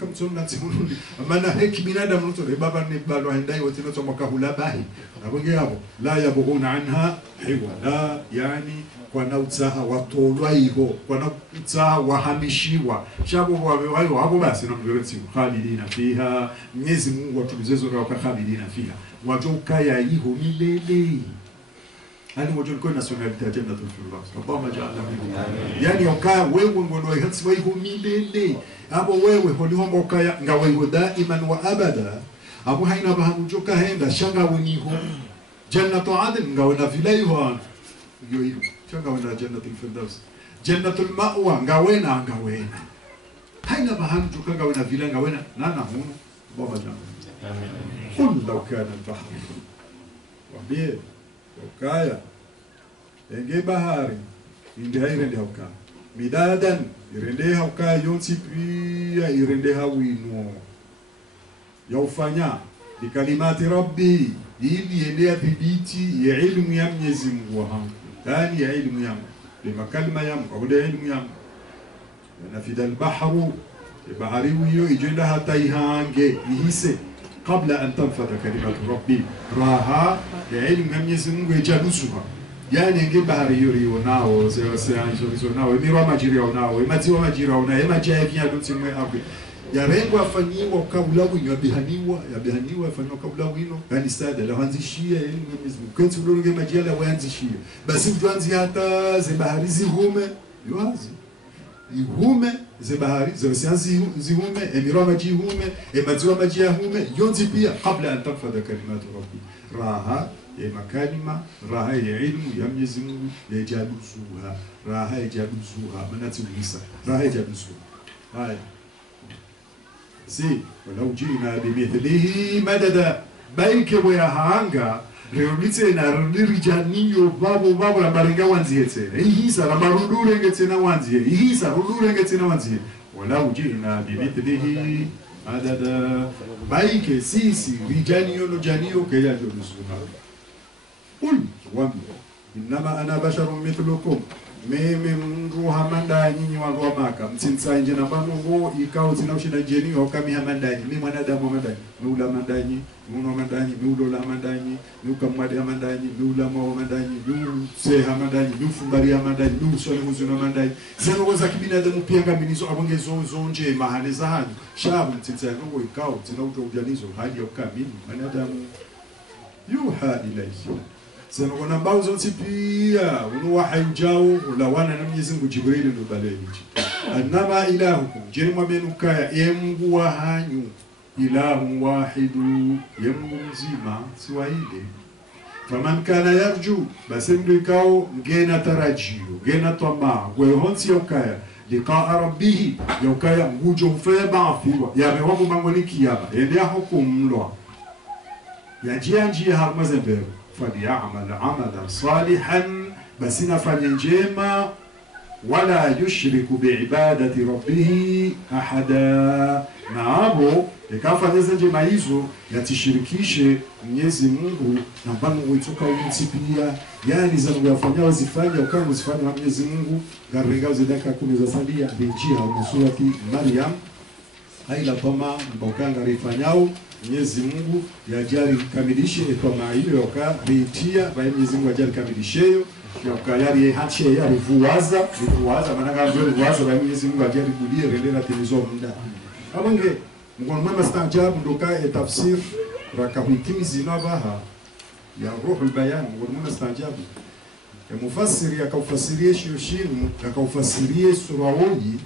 kama tsona tsimundi amana heki binadamu mtu baba ni balo handai wote noto makahula bahi abonge hapo la yabughuna anha wala yani kwa nautsaha watolwa hiyo kwa nautsaha wahamishiwa shabo wao hapo basi na mvereti khalidina fiha Mwenyezi Mungu atulizezo kwa khalidina fiha wajokaya hiyo milele ani wajolko nationality jannatul firdaus Allahumma ja'alna minhum yani ukaya wewe ngono hatsi hiyo milele hapo wewe holihomba ukaya ngawa hiyo daiman wa abada hapo haina bahamujoka henda shanga weniho jannatu adn ngawa na vilaiho hiyo shanga wana jannatul firdaus jannatul ma'wa ngawena haina bahamujoka ngawa na vila ngawena nana huno Allahumma ja'alna amin qul law kana al-bahr wabie ukaya enge bahari inde irende hauka midadan irende hauka yonsi pia irende hawino yaufanya bikalimati rabbi ili endea thibiti ya ilmu ya Mwenyezi Mungu wangu tani ya ilmu yangu lima kalima yangu au ilmu yangu nafida al-bahru bahari hiyo ijenda hata ihange ihise kabla an tanfada kalimatu rabbi raha ya ilmu ya Mwenyezi Mungu ijadusuha yani nge bahari hiyo nao sasa hizo nao mirwa majira nao matiwa majira nao majaye vya dutimwe hapo ya rengo afanyiwa kabla winyo bihaniwa afanyiwa kabla wino yani sada la hanzishia yani Mwenyezi Mungu kwenye ulonge majira waanzishia basi mtuanzi hata ze bahari zihume yoazi ihume ze bahari ze sianzi zihume emirwa majihume ematiwa majihume yonzi pia kabla an tanfada kalimatu rabbi raha ya makalima raha ya ilmu ya Mwenyezi Mungu ya jadusuha raha ya jadusuha manati ulisa raha ya jadusuha haya si walau jina bimithlihi madada baike wa hanga reulitse na ririjaniyo babu la baringa wanziete ihisa la marudure ngetena wanzie ihisa rudure ngetena wanzie walau jina bimithlihi madada baike sisi rijaniyo no janiyo kaya jadusuha قل وامر انما انا بشر مثلكم mimi mndu hamanda nyinyi wangu wa maka mtsinsa nje na manungu ikao zinaushida njeni au kami hamandanyi mimi mwanadamu hamandanyi miula mandanyi muno hamandanyi miulo hamandanyi miukamwadi hamandanyi miula mwa hamandanyi miuse hamandanyi miufumbari hamandanyi miusone huzuna hamandanyi zeno za kibinadamu pia ngaminizo abonge zonje mahane za hanyu shabu mtsinsa nungu ikao zinauto ujanizo hadi ya ukamini mwanadamu yuha ilayhi sema kuna mbao zonsi pia unuwahi ujao ulawana na Mwenyezi Mungu Jibril ndo baleni annama ilahukum jeni mwamenukaya Mungu wa hanyu ilahu wahidu Mungu mzima siwaide faman kana yarju basi ndo ikao ngena tarajio ngena tamaa wehonsi yokaya liqaa rabbih yokaya ngujo feba afiwa yamewapo mangoni kiyama endea hukumlwa yajianjia harmazembero فليعمل عملا صالحا بس نفعل جيما ولا يشرك بعبادة ربه أحدا نعبو Ikafanya njema hizo yatishirikishe Mwenyezi Mungu na mpango uitoka umtipia, yani za kuyafanya wazifanya ukao uzifanya na Mwenyezi Mungu garenga zidaka 10 za salia binjia au surati Maryam aila kama mbokanga rifanyao Mwenyezi Mungu yajari kamilishe kama ile yoka bitia ba Mwenyezi Mungu yajari kamilisheyo ya kayari hache ya ruwaza maana ndio ruwaza ba Mwenyezi Mungu yajari bulie rendera tenizo muda abange mkono mama stajabu ndoka tafsir rakahitimizi nabaha ya ruhul bayan mkono mama stajabu ya mufassiri akaufasirie shinu akaufasirie sura oji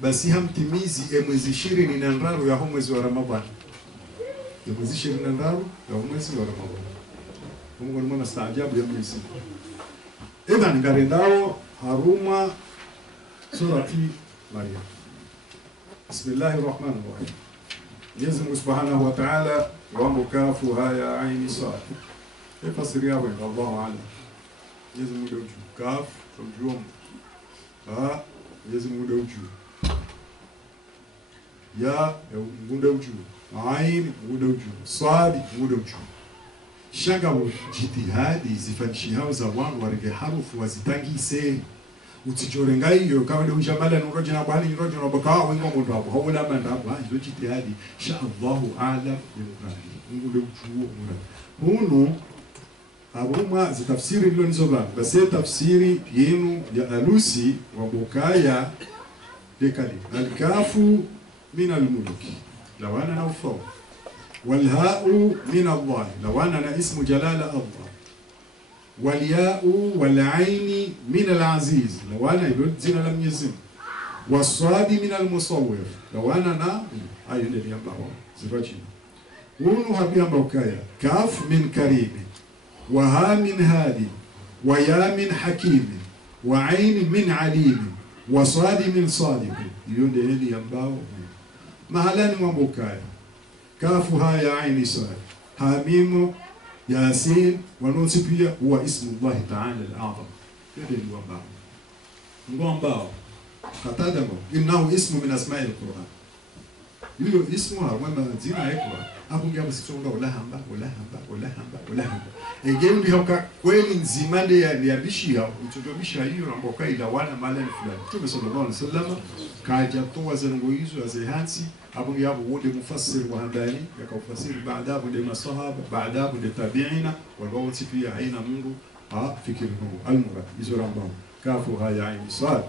basi hamtimizi mwezi 20 ya mwezi wa Ramadhani ya mwezi 20 ya mwezi wa Ramadhani mkono mama stajabu ya mwezi Eban garendao haruma surati Maryam. Bismillahirrahmanirrahim. Mwenyezi Mungu Subhanahu wa Ta'ala wa mukafu haya aini sad. Ifasiria wa Allahu a'lam. Mwenyezi Mungu ndio kaf tunjum. Mwenyezi Mungu ndio ya ndio ain ndio sad ndio shanga jitihadi zifanshi hao za wangu warige harufu wazitangise utijorenga hiyo kama ndio jamala nuroje na bali nuroje na baka wengo muntu hapo haula manda hapo hizo jitihadi sha Allahu a'lam bilqadi Mungu ndio chuo huno abuma zitafsiri ndio nizoba basi tafsiri yenu ya alusi wa bukaya dekali alkafu min almuluki lawana na ufaw والهاء من الله لو أننا اسم جلالة الله والياء والعين من العزيز لو أنا يقول زنا لم يزن والصاد من المصور لو أننا أي الذي ينبغي زباجنا ونها بينبغي كاف من كريم وها من هادي ويا من حكيم وعين من عليم وصاد من صادق يقول الذي ينبغي مهلا ومبكايا كافها يا عين صاد حميم ياسين ونوتبيا هو اسم الله تعالى الأعظم يدل وباو قتادمو إنه اسم من أسماء القرآن يلو اسمها وما زينا يقرأ أبو جاب سيتونga ولا hamba egeni bihauka kweli nzimande ya bishia utotobisha hiyo amboka ila wana malen fulani Mtume sallallahu alaihi wasallam kaja toa zango hizo azehansi abu yabo wode mufassir wa handani yakaufasiri baadabu de masahaba baadabu de tabi'ina walbao pia aina Mungu fikiri Mungu almurad hizo rambao kafu haya aini sad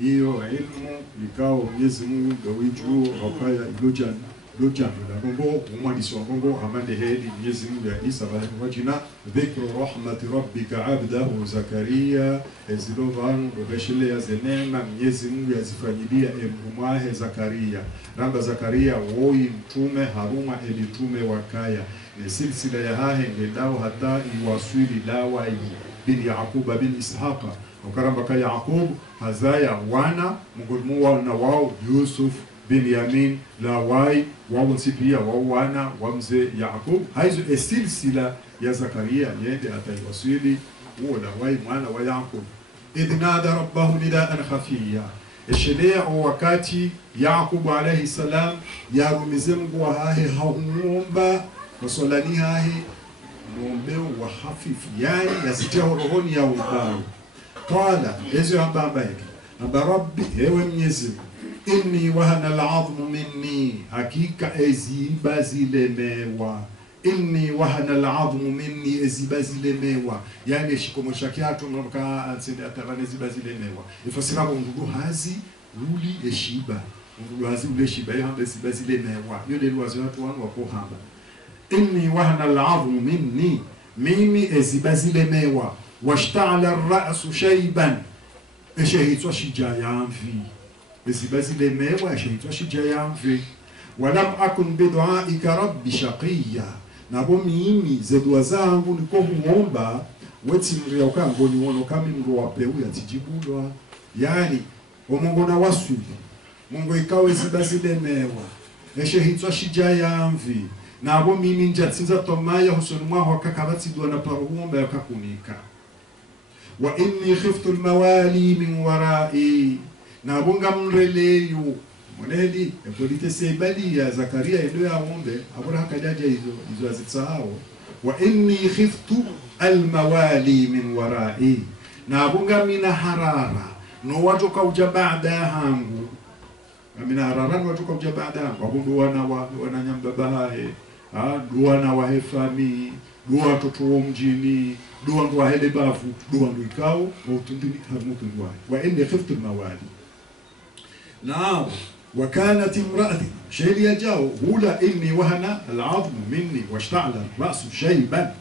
hiyo ilmu ikao Mwenyezi Mungu gawijuo wakaya ilojana la bongo umwandishi wa bongo amande hedi Mwenyezi Mungu ya Isa wajina dhikru rahmati rabbika abdahu Zakaria ezilovanu dobeshele ya zenema Mwenyezi Mungu yazifanyilia mhumahe Zakaria namba Zakaria woi mtume haruma elitume wakaya ni silsila ya hahe ngendao hata iwaswili dawa bin Yaquba bin Ishaqa ukaramba ka Yaqub hazaya wana mungulmuwa na wao Yusuf Binyamin Lawai wawonsipia wawana wamze Yaqub haizo silsila ya Zakaria yende ataiwasili huo Lawai mwana wa Yaqub idnada rabbahu nidaan khafiya eshelea wakati Yaqub alayhi salam yarumize Mungu wa hahe haumuomba wasolani hahe muombeo wa hafifu yani yasitia rohoni ya ubao qala ezo ambamba hiki amba rabbi ewe Mwenyezi inni wahana al'azmu minni hakika eziba zilemewa inni wahana al'azmu minni eziba zilemewa yani shikomosha kiatu mka atsende atavane ziba zilemewa ifasira ndugu hazi uli eshiba ndugu hazi ule shiba yamba ziba zilemewa yule lwazo watu wangu wako hamba inni wahana al'azmu minni mimi eziba zilemewa washta'ala ar-ra'su shayban eshehitwa shijayamvi bezibazile mewa shehitwa shijayamvi walam akun bidu'aika rabbi shaqiya nabo mimi zedwa zangu niko muomba weti mria ukango ni wono kama mro wapeu yatijibulwa yani omungu na wasuli mungu ikawe zibazile mewa eshehitwa shijayamvi nabo mimi njatsinza tomaya husonu mwaho kakabati dwana paruomba yakakunika wa inni khiftu almawali min wara'i nabunga mreleyo mwaneli ekolite seibali ya Zakaria ndio aombe abura hakajaja hizo azitsahao wa inni khiftu almawali min warai na abunga mina harara no watoka uja baada yangu mina harara no watoka uja baada yangu abundu wana nyambabahe dua na wahefami dua watoto mjini dua ndo wahele bafu dua ndo ikao utundini hamutu wa inni khiftu almawali نعم وكانت امرأتي شيء يجاو هولا إني وهنا العظم مني واشتعل الرأس شيبا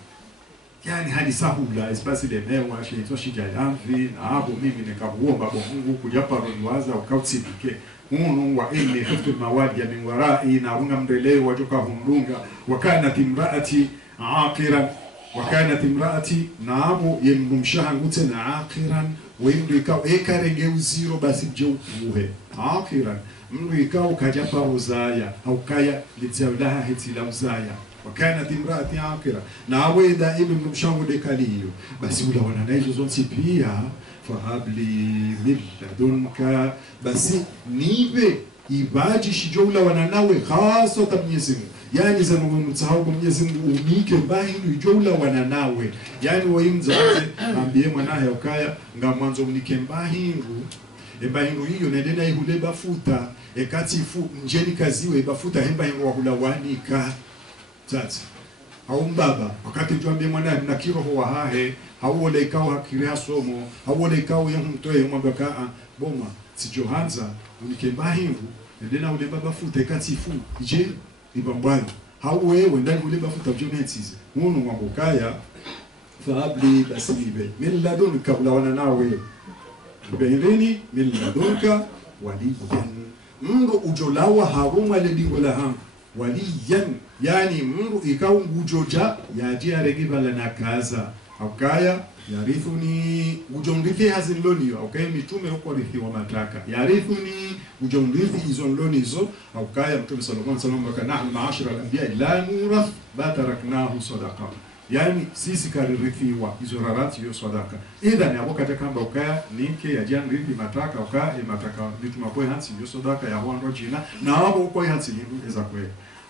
يعني هذه سهولة اسباسي لمه وشيء توشي جايان في نعابو ميمي نكابوه بابو mungu kujaparo niwaza ukautsidike hunu wa inni khiftu almawadi min warai na unga mrele wajoka hundunga wakanat imraati aqiran wakanat imraati naabu yemumshaha ngutena aqiran wimdu ikao ekarenge uziro basi jeuhe aqiran mdu ikao kajapa uzaya au kaya litzawlaha hitila uzaya wakanat imraati aqira na aweda ibn mshangu dekaliyo basi ula wana naizo zonsi pia fahabli min ladunka basi nibe ibaji shijoula wana nawe khaso tabnyezimu yani zanu mtsahau Mwenyezi Mungu unike bahindu ijoula wana nawe yani waimzaze ambie mwanae ukaya ngamwanzo unike bahindu bahindu hiyo nedena ihule bafuta ekatifu njeni kaziwe bafuta hemba hingo wakula wanika tata au mbaba wakati tuambie mwanae na kiroho wa hahe hauole ikao hakirea somo hauole ikao yamtoe mwambaka boma sijohanza unike bahindu nedena ule bafuta ekatifu je ibambwana hawe wendani ule bafuta bjonetize munu mwambokaya fahabli basibe min ladunka ulawana nawe beireni min ladunka waliyan mndu ujolawa haruma ledingola ham waliyan yani mndu ikau ngujoja yaji aregibala na kaza akaya yarithuni ujondithi hazinloniyo okay mitume huko rithi wa mataka yarithuni ujondithi hizo nlonizo akaya mtume sallallahu alaihi wasallam kana maashara al-anbiya la nurath bataraknahu sadaqa yani sisi karirithiwa hizo rarati hiyo sadaqa idha ni abokata kamba ukaya ninke ya jan rithi mataka ukaya mataka vitu mapoe hansi hiyo sadaqa ya hondo jina na abo uko hansi hindu eza kwe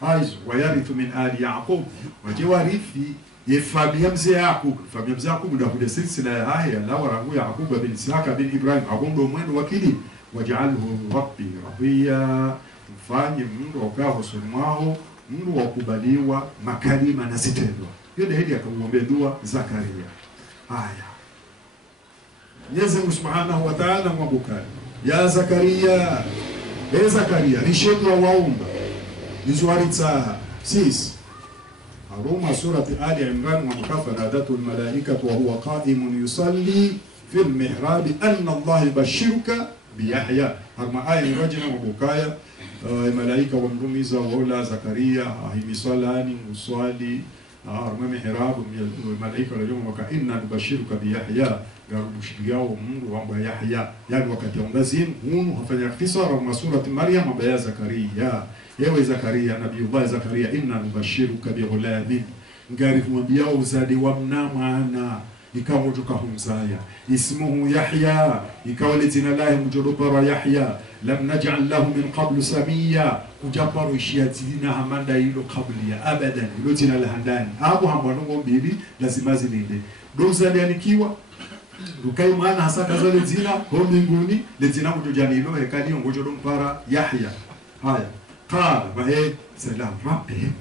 aizo wayarithu min ali yaqub wajawarithi يفهم يمزي يعقوب فهم يمزي يعقوب ده كده سلسلة هاي لا وراه يعقوب بن إسحاق بن إبراهيم أقوم دومين وكيلي وجعله ربي ربيا فاني من وكاه سماه من وكبليوا مكاليما نسيتلوا يده هدي akamwambia dua Zakaria haya Mwenyezi Mungu Subhanahu wa Ta'ala mwabukani ya Zakaria Zakaria rishedwa waumba nizuaritsa sis روما سورة آل عمران ومكافة نادته الملائكة وهو قائم يصلي في المحراب أن الله يبشرك بيحيى هرما آية رجل وبكايا الملائكة ومرمزة وولا زكريا هي صلاني وصالي هرما محراب الملائكة رجل وكأن نبشرك بيحيى قالوا بشرياو منه وعبا يحيى يعني وقت يوم لازم هون هفني اختصار وما سورة مريم وبيا زكريا yewe Zakaria nabii Allah Zakaria inna nubashiruka bighulamin ngarifu mwambia uzadi wa mnamana ikawa mtoka humzaya ismuhu Yahya ikawa jina lake mjodopara Yahya lam naj'al lahu min qablu samia kujaparu shiatina hamanda hilo kabla abadan hilo jina la handani hapo hamwanongo mbili lazima zilinde dozali anikiwa rukai mwana hasa kazale jina ho mbinguni le jina mjojani hilo hekali ngojodompara Yahya haya قال بهي سلام ربي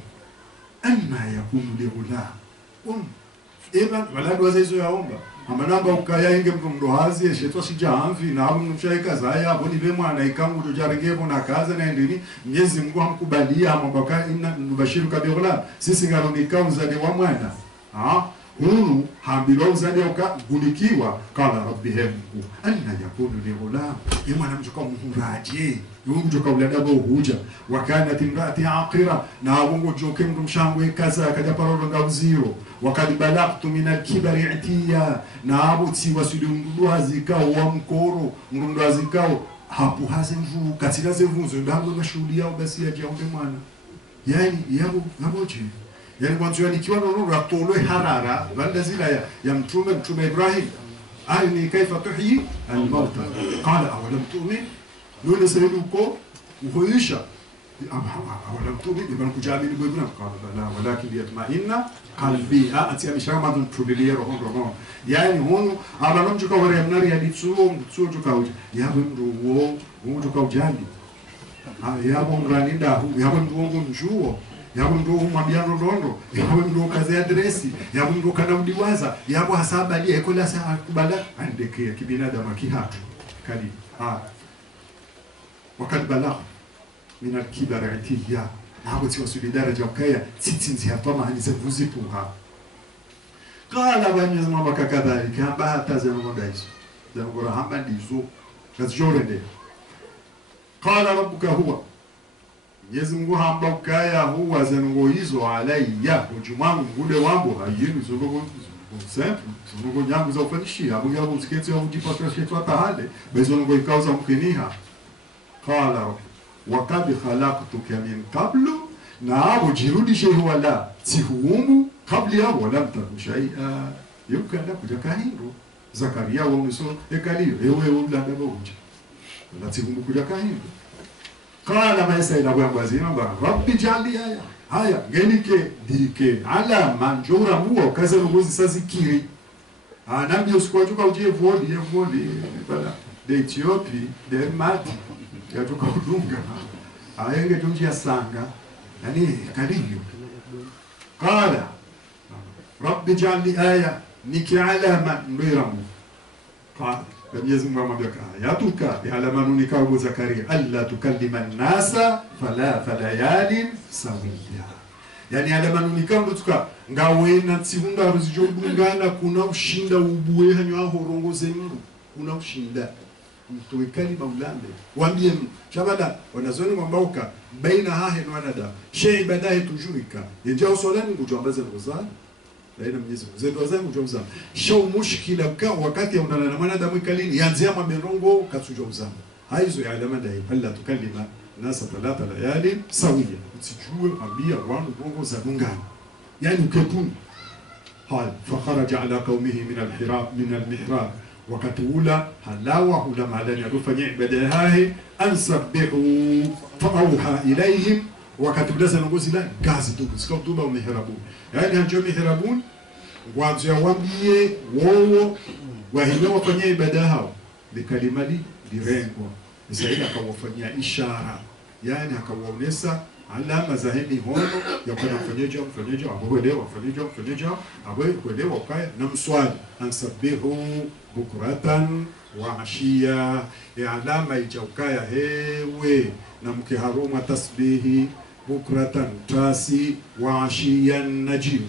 أن يكون لي غلام إذن ولد وزيزو يا أمبا أما نبا وكايا إنجم كمدوهازي شتو سجاهم في نابم نمشايكا زايا بني بيمو أنا إكام وجارنجي بنا كازا ننديني ميزي مغو هم كباليا أما بكا إن نبشرك بغلام سيسي غارو نكام زادي ومانا hunu hambiwa uzadi uka gulikiwa kala rabbihemku anna yakunu li ghulam yemana mjoka muhuraje yumjoka uladabo huja wakana timrati aqira na wongo joke mtu mshangwe kaza akaja parolo ngabziro wakati balaqtu min al-kibri itiya na abuti wasudi mdudwa zikao wa mkoro mdudwa zikao hapo hazenvu katika zevuzo ndabo nashuhudia basi aje aombe mwana yani yabo naboje yani mwanzo nikiwa nono ratolwe harara banda zila ya mtume Ibrahim arini kaifa tuhyi al-mauta qala awalam tu'min nuna sayuko uhoisha wala mtubi ibn kujamili bwana qala bala walakin yatma'inna qalbi ati amishama mtubilia roho yani hono abana mjuka wale mnari ya ditsuo juka uja yabo mruwo juka ujali yabo mranida yabo mruwo mjuo yabo mruwo mwambiano ndondo yabo mruwo kazi adresi yabo mruwo kana udiwaza yabo hasaba ali ekola saa kubala andeke kibinadamu akihatu kali wakati balagha min al-kibar atiya nabo tiwasuli daraja ukaya tsinzi hapa mahali zevuzipuha qala bani zama kadhalika hamba tazama modaizo zamgora hamba ndizo kazijorende qala rabbuka huwa Mwenyezi Mungu hamba ukaya huwa zango hizo alayya ujumangu ngule wambo hayini zogo simple nyangu za ufanishia abu yabo msiketi au jipata shetu atahale bezo ngo ikauza mkiniha qala wa kad khalaqtuka min qablu na abu jirudishe huwa la sihuumu kabli ya wala mtakushai'a yukanda kujakahindo Zakaria wa mso ekali ewe ulanda boja la sihuumu kujakahindo qala ma sayna wa wazina ba rabbi jali haya genike dike ala manjura muo kaza ngozi sazikiri anambia usikwajuka uje vodi bala de Ethiopia de mati yatuka udunga ayenge tunjia sanga yani kadivyo qala rabbi jali aya niki alama ndiramu qala Mwenyezi Mungu amwambia ayatuka bi alamanuni kabu Zakaria alla tukallima an-nasa fala layalin sawiya yani alamanuni kabu tuka ngawena tsihunda ruzijobungana kuna ushinda ubuwe hanyo ahorongoze Mungu kuna ushinda mtuwekani maulambe waambie shabada wanazoni mwambauka baina hahe na wanada shay badaye tujuika yajao solani kujambaza rozani baina Mwenyezi Mungu zetu zangu jomza show mushkila kwa wakati unalala na mwanadamu ikalini yanzia mamerongo kasujo mzama haizo ya alama dai alla tukallima nasa talata layali sawia usijue ambia wanu bongo za dungana yani ukepuni hal fa kharaja ala qaumihi min al-mihrab wakati ula halawa hula malani alufanya ibada hahi ansabbihu fa'auha ilayhim wakati blaza ngozi la gazi tu sikakutuba umihrabu yani hanjo mihrabun wazia wambie wowo wahile wafanya ibada hao bikalimali direngo Israeli akawafanyia ishara yani akawaonesa alama za hemi hono ya kuna mfanyeja abuelewa abuelewa kaya na mswali ansabbihu bukratan wa ashiya ya alama ijaukaya hewe na mkiharuma tasbihi bukratan tasi wa ashiyan najim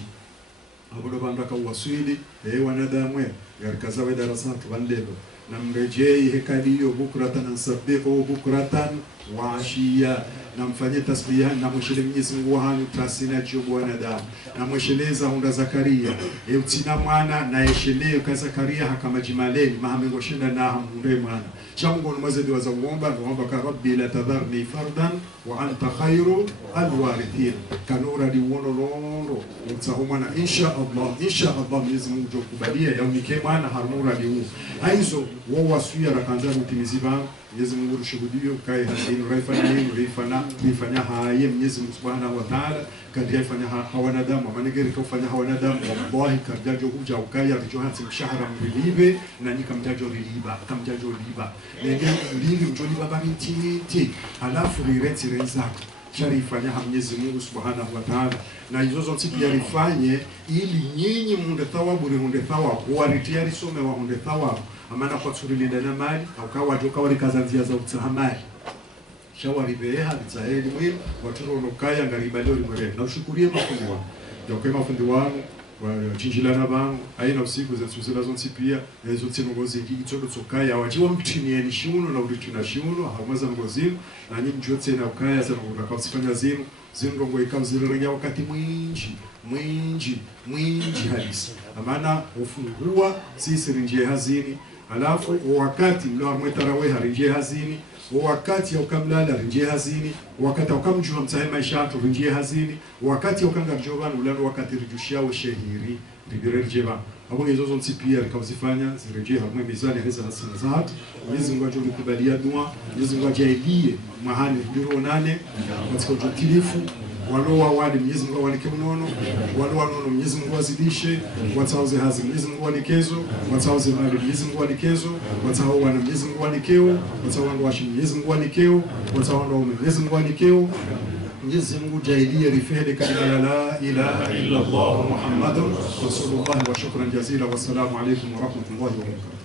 abulo bandaka wasili wanadamu garikazawe darasatu bandelo na mrejei hekaliyo bukratan ansabbihu bukratan wa ashiya na mfanye tasbiha na mweshele Mwenyezi Mungu hanu tasina jobu wanadamu na mwesheleza hunda Zakaria utina mwana na yeshele ka Zakaria hakama jimaleni mahamengo shinda na hamure mwana chamungu nwazedi waza uomba ka rabbi la tadharni fardan wa anta khairu alwarithin kanura diwono londo utsaho mwana insha Allah Mwenyezi Mungu jokubalia yaunike mwana harmura diwu aizo wawasuya rakanza mutimiziba Mwenyezi Mungu rushuhudio kai hasinu raifanya haye Mwenyezi Mungu Subhanahu wa Ta'ala kadia ifanya hawanadamu manegeri kufanya hawanadamu wallahi kajajo huja ukaya rijohansi mshahara mbilibe na nikamjajo riba nenge mlingi mjoliba bamititi halafu rireti renzako sharifanya Mwenyezi Mungu Subhanahu wa Ta'ala na hizo zote pia rifanye ili nyinyi munde thawabu waritia risome wa munde thawabu amana kwa tsurilida na mali au kawa joka wali kazanzia za utsahamali shawari beha bitsaeli mwili waturo nokaya ngariba leo limwele na ushukurie mafundi wangu ndio mafundi wangu wa chinjilana bangu aina usiku za tsuzila zonsi pia ezo tsinongozi ikitsolo tsokaya wachiwa mtini ya nishuno na ulichuna shuno hamaza ngozini na nyinyi mjotse na ukaya sana ukafanya zinu ngo ikamzilirenya wakati mwinji halisi amana ufungua sisi rinje hazini alafu wakati mlo amwetarawe harinje hazini wakati ukamlala rinjie hazini, wakati ukamjua mtahe maisha atu rinjie hazini, wakati ukanga joban ulalo wakati rijushiao shehiri ribirejeba hapo hizo zote pia likazifanya zirejea hapo mizani hizo hasana zaat. Mwenyezi Mungu ajukubalia dua, Mwenyezi Mungu ajaidie mahali biro nane katika utilifu waloa wali Mwenyezi Mungu walike unono waloa nono Mwenyezi Mungu azidishe watauze hazi Mwenyezi Mungu walikezo watauze mali Mwenyezi Mungu walikezo watao wana Mwenyezi Mungu walikeo watao wana washi Mwenyezi Mungu walikeo watao wana Mwenyezi Mungu walikeo. Mwenyezi Mungu jailie rifede kalima la ilaha illa Allah Muhammadur Rasulullah wa shukran jazila wa assalamu alaykum wa rahmatullahi wa barakatuh.